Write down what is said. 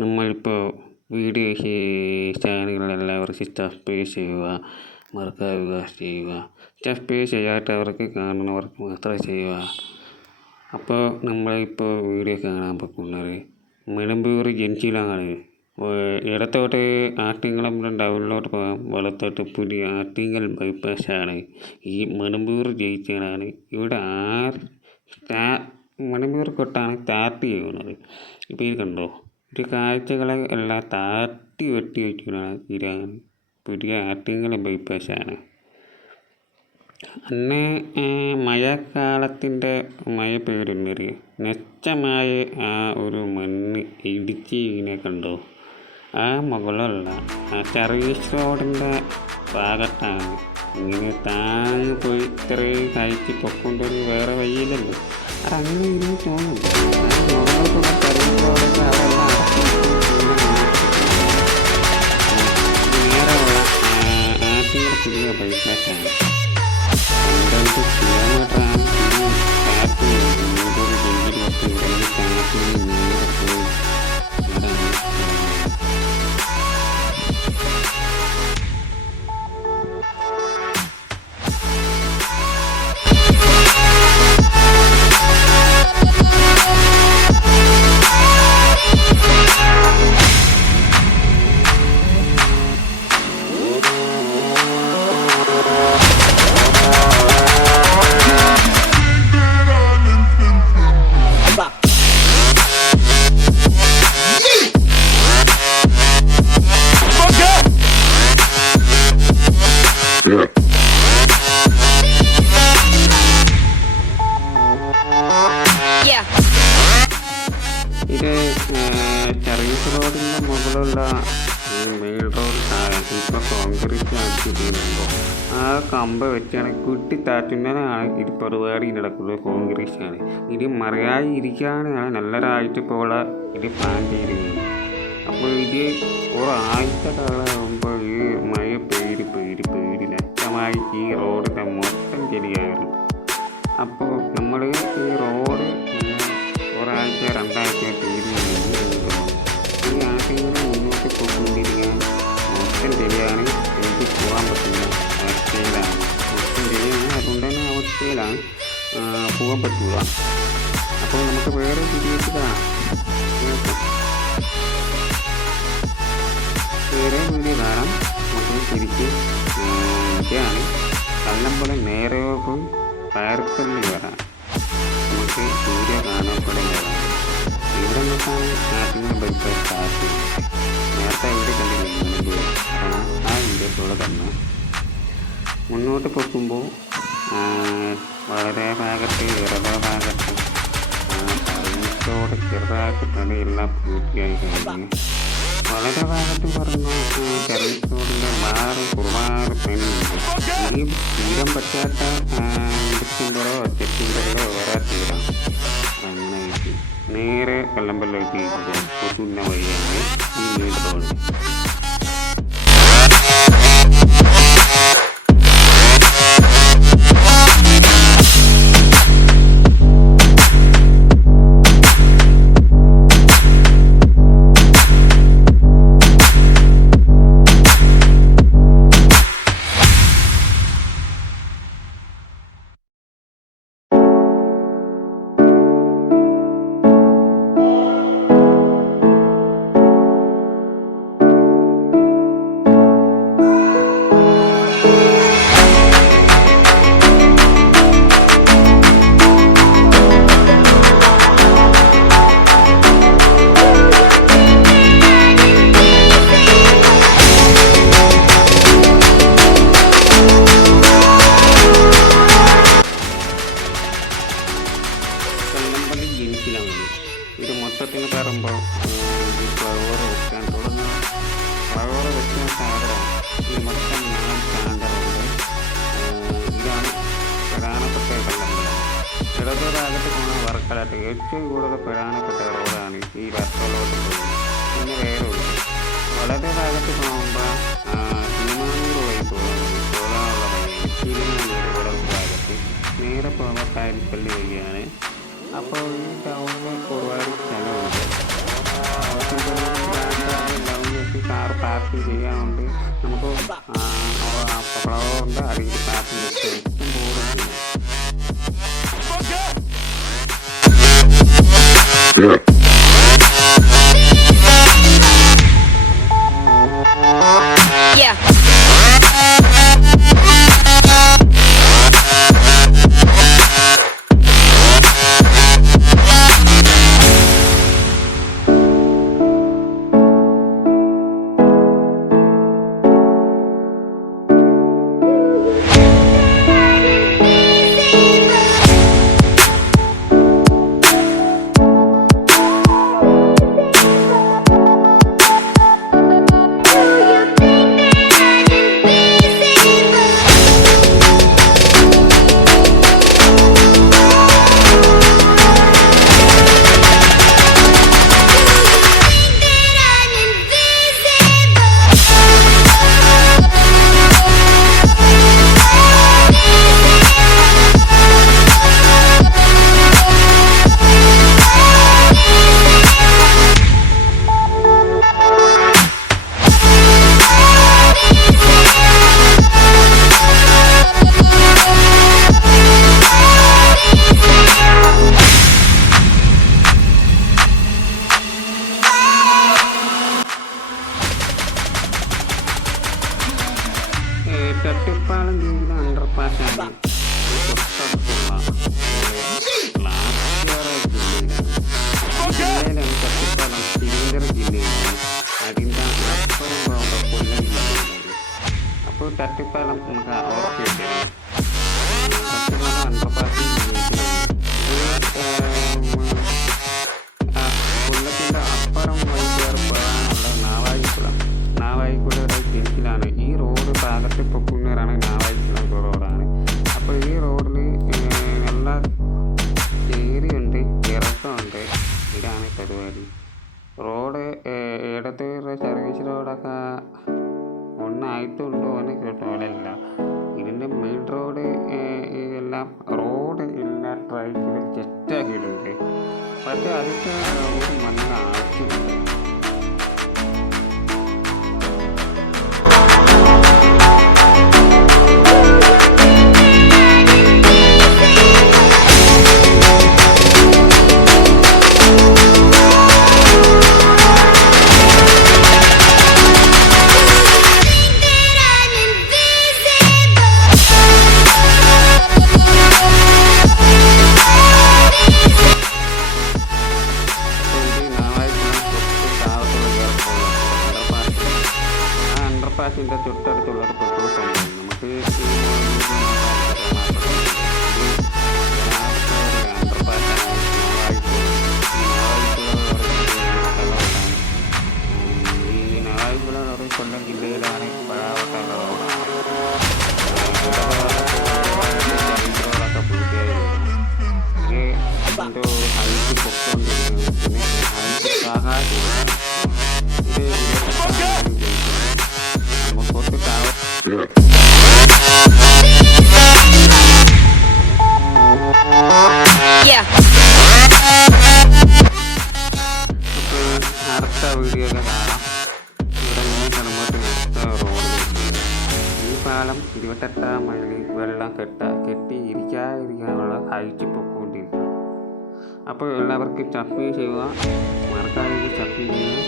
നമ്മളിപ്പോൾ video ചാനലുകളെല്ലാവരും subscribe ചെയ്യുക, മറക്കാതെ ചെയ്യുക. സബ്സ്ക്രൈബ് ചെയ്യാത്തവർക്ക് കാണുന്നവർക്ക് മാത്രം ചെയ്യുക. അപ്പോൾ നമ്മളിപ്പോൾ വീഡിയോ കാണാൻ പോകുന്നത് നിലമ്പൂർ ജംഗ്ഷനിലാണ്. ഇടത്തോട്ട് ആറ്റിങ്ങൽ ഡൗണിലോട്ട് പോകാം, വലത്തോട്ട് പുതിയ ആറ്റിങ്ങൽ ബൈപ്പാസാണ്. ഈ നിലമ്പൂർ ജംഗ്ഷനാണ്. ഇവിടെ നിലമ്പൂർ തൊട്ടാണ് സ്റ്റാർട്ട് ചെയ്യുന്നത്. ഇപ്പോൾ ഇത് കണ്ടോ, ഇത് കാഴ്ചകളെ എല്ലാം താട്ടി വെട്ടി വെച്ചിട്ടാണ്. ഇതാണ് പുതിയ ആറ്റിങ്ങൽ ബൈപ്പാസാണ്. അന്ന് മഴക്കാലത്തിൻ്റെ മഴ പെയ്യുന്നത് നഷ്ടമായ ആ ഒരു മണ്ണ് ഇടിച്ച് ഇങ്ങനെ കണ്ടോ, ആ മുകളിലുള്ള ആ സർവീസ് റോഡിൻ്റെ ഭാഗത്താണ് ഇങ്ങനെ താങ്ങ് പോയി ഇത്രയും ഹൈറ്റ് പൊക്കൊണ്ടൊരു വേറെ വഴിയില്ലല്ലോ. അതങ്ങനെ ഇങ്ങനെ തോന്നും. ആ മുകളിലുള്ള സർവീസ് റോഡിൻ്റെ അവിടെല്ലാം നേരെയുള്ള ആറ്റിങ്ങൽ പുതിയ ബൈപ്പാസാണ്. 12 കിലോമീറ്ററാണ് സ്റ്റാർട്ട് ചെയ്യുന്നത്. ഒരു ജംഗ്ഷൻ മൊത്തം ഇവിടെ സ്റ്റാർട്ട് ചെയ്ത് നേരെ പോയി ഇത് സർവീസ് റോഡിൻ്റെ മുകളിലുള്ള മെയിൻ റോഡ് ഇപ്പോൾ കോൺക്രീറ്റ് ആക്കിയിട്ടുണ്ടോ, ആ കമ്പ് വെച്ചാണ് കുട്ടി താറ്റുന്നതാണ് ഇത് പരിപാടി നടക്കുന്നത്. കോൺക്രീറ്റാണ് ഇത് മറയായി ഇരിക്കാനാണ് നല്ലതായിട്ട് ഇപ്പോൾ ഇത് പ്ലാൻ ചെയ്തിരുന്നത്. അപ്പോൾ ഇത് ഒരാഴ്ച കാലമാകുമ്പോൾ ഈ മഴ പെയ്ത് നഷ്ടമായി ഈ റോഡിൻ്റെ മൊത്തം ശരിയായിരുന്നു. അപ്പോൾ നമ്മൾ ഈ റോഡ് ഒരാഴ്ച 2 ആഴ്ച ഈ ആശയങ്ങൾ മുന്നോട്ട് പോയിക്കൊണ്ടിരിക്കാൻ മൊത്തം ശരിയാണ്. എനിക്ക് പോകാൻ പറ്റുന്ന അവസ്ഥയിലാണ്, മൊത്തം ശരിയാണ്. അതുകൊണ്ട് തന്നെ അവസ്ഥയിലാണ് പോകാൻ പറ്റുക. അപ്പോൾ നമുക്ക് വേറെ വീഡിയോസ് കാണാം. വേറെ വീഡിയോ കാണാം. നമുക്ക് തിരിച്ച് ഇതാണ് കല്ലമ്പലം നേരെ പോയി പയർപ്പള്ളി വരാം. നമുക്ക് വീഡിയോ കാണപ്പെടുന്നതാണ്. ഇവിടെ നിന്നിട്ടാണ് ആറ്റിങ്ങൽ ബൈപ്പാസ് സ്റ്റാർട്ട് ചെയ്യുന്നത്. നേരത്തെ ഇവിടെ കണ്ടിരുന്നത് ആ വീഡിയോത്തോടെ തന്നെ മുന്നോട്ട് പോകുമ്പോൾ വളരെ ഭാഗത്ത് ഇടവ ഭാഗത്ത് സർവീസോട് ചെറുതായിട്ട് പണിയെല്ലാം പൂർത്തിയായി കഴിഞ്ഞു. വളരെ ഭാഗത്ത് പറഞ്ഞ സർവീസ് റോഡിൻ്റെ ഒരുപാട് പണിയുണ്ട്. ഈ തീരം പറ്റാത്ത ഇടുക്കുമ്പോഴോ തെറ്റുമ്പോഴോ വരാ തീരാം. അങ്ങനെയായിട്ട് നേരെ കല്ലമ്പലമായിട്ട് കൊച്ചുന്ന വഴിയാണ് ഈ മെയിൻ റോഡ്. ഇത് മൊത്തത്തിൽ കയറുമ്പോൾ ഈ ഫ്ലവർ വെക്കാൻ തുടങ്ങുന്ന ഫ്ലവർ വെക്കാൻ സാധനമാണ്. ഈ മൊത്തം ഞാൻ സ്റ്റാൻഡറുണ്ട്. ഇതാണ് പ്രധാനപ്പെട്ട കല്ലമ്പലം. ഇടതുഭാഗത്ത് പോകുന്ന വർക്കലായിട്ട് ഏറ്റവും കൂടുതൽ പ്രധാനപ്പെട്ട റോഡാണ് ഈ വർക്കലോട്ട് പോകുന്നത്. പിന്നെ വേറെ ഉണ്ട് വളരെ ഭാഗത്ത് പോകുമ്പോൾ സിനിമാനൂർ വഴി പോകുന്നത് പോകാനുള്ള വഴിയാണ്. സിനിമാനൂർ വടക്ക് ഭാഗത്ത് നേരെ പോകുമ്പോൾ പാരിപ്പള്ളി വഴിയാണ്. അപ്പോൾ ഈ ടൗണിൽ ഒരുപാട് സ്ഥലമുണ്ട്. ടാപ്പിംഗ് ചെയ്യാനുണ്ട്. നമുക്ക് ഫ്ലവറിൻ്റെ അടിയിൽ ടാപ്പിംഗ് വെച്ച് ഇഷ്ടം പോലെ ചെയ്യാം. ചട്ടിപ്പാലം ജീവിത അണ്ടർപാസാണ് തൊട്ടടുത്തുള്ള ജില്ലയിലാണ്. ചട്ടിപ്പാലം തിരുവനന്തപുരം ജില്ലയിലാണ്. അതിൻ്റെ അപ്പുറം പോകുമ്പോൾ കൊല്ലം ജില്ലയിലാണ്. അപ്പോൾ ചട്ടിപ്പാലം നമുക്ക് ഓർത്തിരിക്കണം. ചട്ടിപ്പാലം അണ്ടർപാസിൽ കൊല്ലത്തിൻ്റെ അപ്പുറം വൈകേറി പോകാനുള്ള നാവായിക്കുളയുടെ ജംഗ്ഷനിലാണ്. ഈ റോഡ് ഭാഗത്ത് പൊക്കുന്നവരാണ് നാവായിക്കുളം റോഡാണ്. അപ്പോൾ ഈ റോഡിൽ നല്ല ചേരിയുണ്ട്, ഇറക്കമുണ്ട്. ഇതാണ് പരിപാടി. റോഡ് ഇടത്ത് സർവീസ് റോഡൊക്കെ ഒന്നായിട്ടുണ്ടോ എന്ന് കേട്ടോലല്ല. ഇതിൻ്റെ മെയിൻ റോഡ് എല്ലാം റോഡ് എല്ലാ ട്രാക്കിലും സെറ്റാക്കിയിട്ടുണ്ട്. പക്ഷേ അതൊക്കെ ഒരു നല്ല ആവശ്യമുണ്ട്. അണ്ടർപാസിൻ്റെ തൊട്ടടുത്തുള്ള ഒരു പെട്രോൾ പമ്പാണ്. നമുക്ക് ഈ നാവായിക്കുളം കൊല്ലം ജില്ലയിലാണ്. പഴാവട്ട റോഡാണ്. റോഡൊക്കെ പൂർത്തിയായി. ഇത് ഹൈറ്റ് പൊക്കോണ്ടിരിക്കുന്നു. പിന്നെ ഹൈറ്റ് സാഹാଯ୍യമാണ്. അടുത്ത വീഡിയോ കാണാം. ഇവിടെ നോക്കിയിട്ട് അടുത്ത റോഡ്. ഈ പാലം 28-ാം മൈലിൽ വെള്ളം കെട്ടി ഇരിക്കാതിരിക്കാനുള്ള ഹൈറ്റ് പൊക്കോണ്ടിരിക്കുക. അപ്പോൾ എല്ലാവർക്കും സബ്സ്ക്രൈബ് ചെയ്യുക, മറക്കാതെ സബ്സ്ക്രൈബ് ചെയ്യുക.